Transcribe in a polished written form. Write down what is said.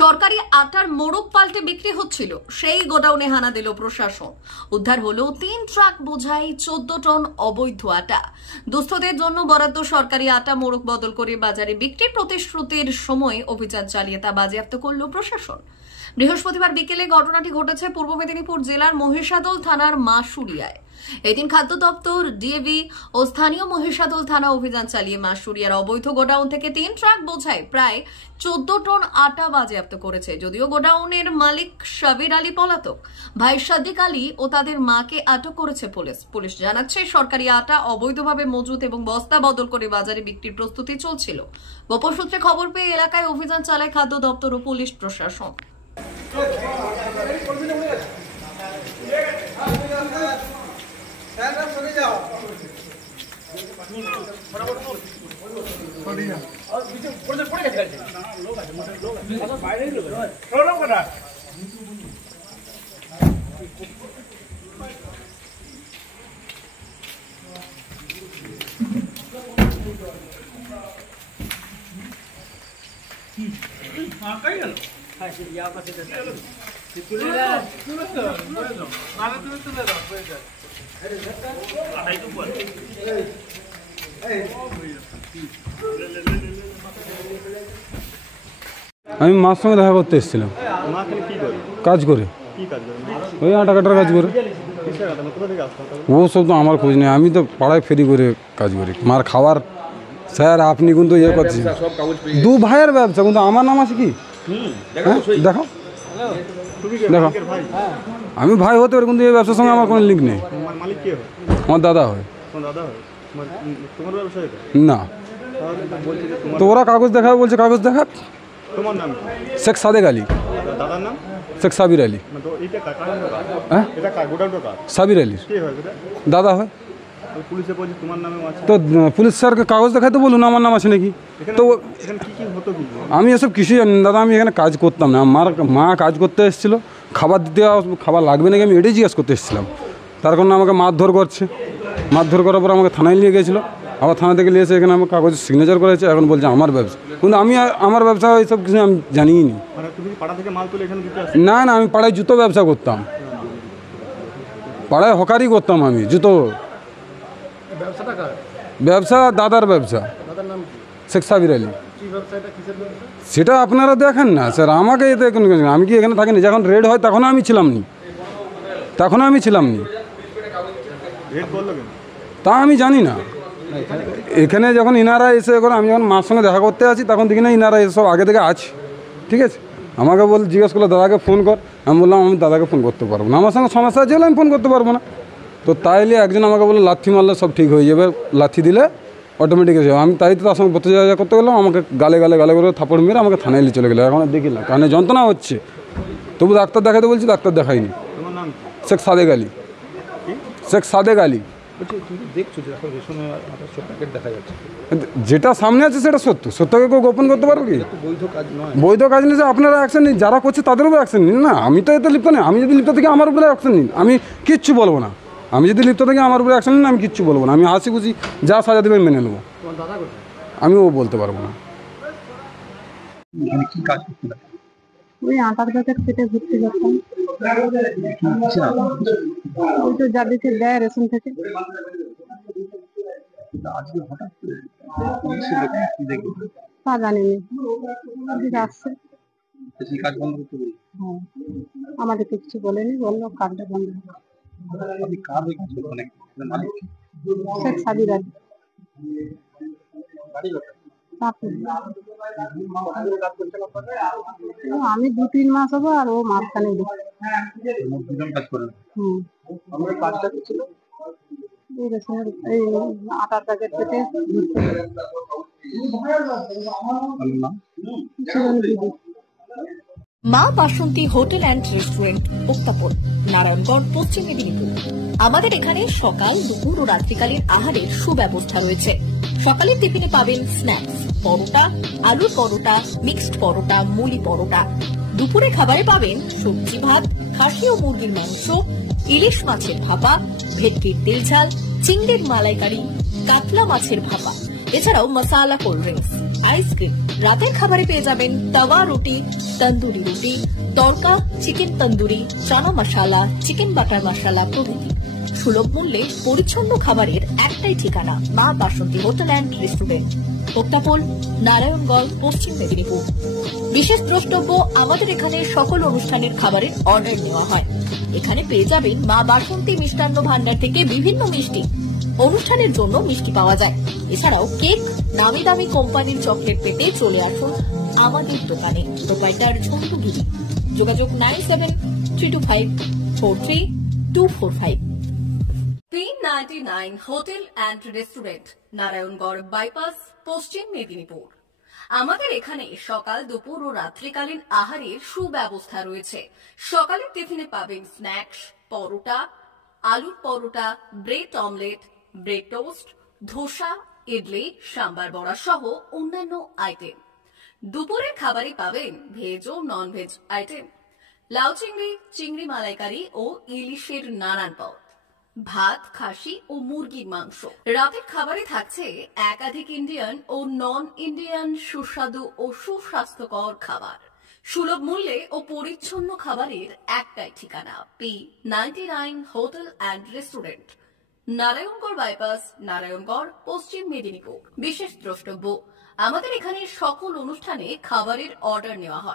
সরকারি আটার মোড়ক পাল্টে বিক্রি হচ্ছিল, সেই গোডাউনে হানা দিল প্রশাসন। উদ্ধার হলো 3 ট্রাক বোঝাই 14 টন অবৈধ আটা। দুস্থদের জন্য বরাদ্দ সরকারি আটা মোড়ক বদল করে বাজারে বিক্রির প্রতিশ্রুতির সময় অভিযান চালিয়ে তা বাজেয়াপ্ত করল প্রশাসন। বৃহস্পতিবার বিকেলে ঘটনাটি ঘটেছে পূর্ব মেদিনীপুর জেলার মহিষাদল থানার মাসুরিয়ায়। এদিন খাদ্য দপ্তর, ডিএভি ও স্থানীয় মহিষাদল থানা অভিযান চালিয়ে মাসুরিয়ার অবৈধ গোডাউন থেকে 3 ট্রাক বোঝাই প্রায় 14 টন আটা বাজেয়াপ্ত করেছে। যদিও গোডাউনের মালিক সাবির আলী পলাতক, ভাই সাদিক আলী ও তাদের মাকে আটক করেছে পুলিশ। জানাচ্ছে সরকারি আটা অবৈধভাবে মজুত এবং বস্তা বদল করে বাজারে বিক্রির প্রস্তুতি চলছিল। গোপন সূত্রে খবর পেয়ে এলাকায় অভিযান চালায় খাদ্য দপ্তর ও পুলিশ প্রশাসন। আমি মার সঙ্গে দেখা করতে এসেছিলাম, কাজ করে, ওই আটা কাটার কাজ করে। ও সব তো আমার খোঁজ নেই, আমি তো পাড়ায় ফেরি করে কাজ করি। মার খাওয়ার স্যার আপনি কিন্তু ইয়ে করছেন, 2 ভাইয়ের ব্যবসা, কিন্তু আমার নাম আছে কি? দেখো দেখো, আমি ভাই হতে পারি কিন্তু এই ব্যবসার সঙ্গে আমার কোনো লিঙ্ক নেই। আমার দাদা হয় না, তো ওরা কাগজ দেখাবে বলছে, কাগজ দেখা। শেখ সাদেক আলী, শেখ সাবির আলী, সাবির আলী দাদা হয়। তো পুলিশ স্যারকে কাগজ দেখাতে বলুন আমার নাম আছে নাকি। তো আমি এসব কিছুই জানি না দাদা, আমি এখানে কাজ করতাম না। আমার মা কাজ করতে এসেছিল, খাবার দিতে, খাবার লাগবে নাকি আমি এটাই জিজ্ঞেস করতে এসেছিলাম। তার কারণে আমাকে মারধর করছে, মারধর করার পর আমাকে থানায় নিয়ে গেছিলো। আবার থানা থেকে নিয়ে এসে এখানে আমার কাগজে সিগনেচার করেছে, এখন বলছে আমার ব্যবসা, কিন্তু আমি আমার ব্যবসা এইসব কিছু আমি জানিই নি। না না, আমি পাড়ায় জুতো ব্যবসা করতাম, পাড়ায় হকারি করতাম আমি, জুতো ব্যবসা, দাদার ব্যবসা, শেখ সাবির আলী। সেটা আপনারা দেখেন না স্যার, আমাকে এতে আমি কি এখানে থাকিনি? যখন রেড হয় তখনও আমি ছিলাম নি, তা আমি জানি না। এখানে যখন ইনারা এসে, এখন আমি যখন মার সঙ্গে দেখা করতে আছি তখন দেখি না ইনারা এসে সব আগে থেকে আছে, ঠিক আছে। আমাকে জিজ্ঞেস করলো দাদাকে ফোন কর, আমি বললাম আমি দাদাকে ফোন করতে পারবো না, আমার সঙ্গে সমস্যা আছে, আমি ফোন করতে পারবো না। তো তাইলে একজন আমাকে বললো লাথি মারলে সব ঠিক হয়ে যাবে, লাথি দিলে অটোমেটিক এসে যাবে। আমি তাই তো তার সঙ্গে বলতে যা করতে গেলাম, আমাকে গালে করে থাপড় মেরে আমাকে থানায় নিয়ে চলে গেলো। এখন দেখিলাম কারণে যন্ত্রণা হচ্ছে, তবু ডাক্তার দেখাতে বলছি, ডাক্তার দেখাইনি। শেখ সাদেক আলী, শেখ সাদেক আলী। যেটা সামনে আছে সেটা সত্য, সত্যকে কেউ গোপন করতে পারবো কি? বৈধ কাজ নিয়ে আপনারা অ্যাকশন নিন, যারা করছে তাদের উপরে অ্যাকশন নিন না। আমি তো এতে লিপ্ত নেই, আমি যদি লিপ্ত থেকে আমার উপরে অ্যাকশন নিন, আমি কিচ্ছু বলবো না। আমি যদি লিপ্ত থেকে আমার উপরে অ্যাকশন নিন, আমি কিচ্ছু বলবো না। আমি হাসি খুশি যা সাজা দেবেন মেনে নেবো, আমিও বলতে পারবো না। ওই আটার প্যাকেট কেটে ঘুরতে যেতাম, ওই তো যাদেরকে দেয় রেশন থেকে। তা জানিনি, আসছে আমাদেরকে কিছু বলেনি, বললো কার্ডটা বন্ধ। শেখ সাবির আলী। আমি 2-3 মাস হবো, আর ও মাঝখানে এই আটার প্যাকেট কেটে মা বাসন্তী হোটেল অ্যান্ড রেস্টুরেন্ট, উত্তাপন, নারায়ণগড়, পশ্চিম মেদিনীপুর। আমাদের এখানে সকাল, দুপুর ও রাত্রিকালীন আহারের সুব্যবস্থা রয়েছে। সকালের টিফিনে পাবেন স্ন্যাক্স, পরোটা, আলুর পরোটা, মিক্সড পরোটা, মুলি পরোটা। দুপুরে খাবারে পাবেন সবজি ভাত, খাসি ও মুরগির মাংস, ইলিশ মাছের ভাপা, ভেটকির তেল ঝাল, চিংড়ির মালাইকারি, কাতলা মাছের ভাপা, এছাড়াও মশালা কোল্ড ড্রিঙ্কস। আইসক্রিম। রাতের খাবারে পেয়ে যাবেন তাওয়া রুটি, তন্দুরি রুটি, তড়কা, chicken tandoori, chana masala, chicken butter মশলা প্রভৃতি। সুলভ মূল্যে পরিচ্ছন্ন খাবারের একটাই ঠিকানা, মা বাসন্তী হোটেল অ্যান্ড রেস্টুরেন্ট, প্রত্যাপল, নারায়ণগঞ্জ, পশ্চিম মেদিনীপুর। বিশেষ দ্রষ্টব্য, আমাদের এখানে সকল অনুষ্ঠানের খাবারের অর্ডার নেওয়া হয়। এখানে পেয়ে যাবেন মা বাসন্তী মিষ্টান্ন ভান্ডার থেকে বিভিন্ন মিষ্টি। অনুষ্ঠানের জন্য মিষ্টি পাওয়া যায়। এছাড়াও কেক, নামি দামি কোম্পানির চকলেট পেতে চলে আসুন আমাদের দোকানে। প্রোপাইটার ঝন্টুগিরি। যোগাযোগ 9732543245। P99 hotel and restaurant, Narayangarh bypass, পশ্চিম মেদিনীপুর। আমাদের এখানে সকাল, দুপুর ও রাত্রিকালীন আহারের সুব্যবস্থা রয়েছে। সকালের টিফিনে পাবেন স্ন্যাক্স, পরোটা, আলুর paratha, bread omelette, bread toast, dosa, idli, sambar vada সহ অন্যান্য আইটেম। দুপুরের খাবারে পাবেন ভেজ ও নন ভেজ আইটেম, লাউ চিংড়ি, চিংড়ি মালাইকারি ও ইলিশের নানান পদ, ভাত, খাসি ও মুরগির মাংস। রাতের খাবারে থাকছে একাধিক ইন্ডিয়ান ও নন ইন্ডিয়ান সুস্বাদু ও সুস্বাস্থ্যকর খাবার। সুলভ মূল্যে ও পরিচ্ছন্ন খাবারের একটাই ঠিকানা, P99 hotel and restaurant, Narayangarh bypass, Narayangarh, পশ্চিম মেদিনীপুর। বিশেষ দ্রষ্টব্য, আমাদের এখানে সকল অনুষ্ঠানে খাবারের অর্ডার নেওয়া হয়।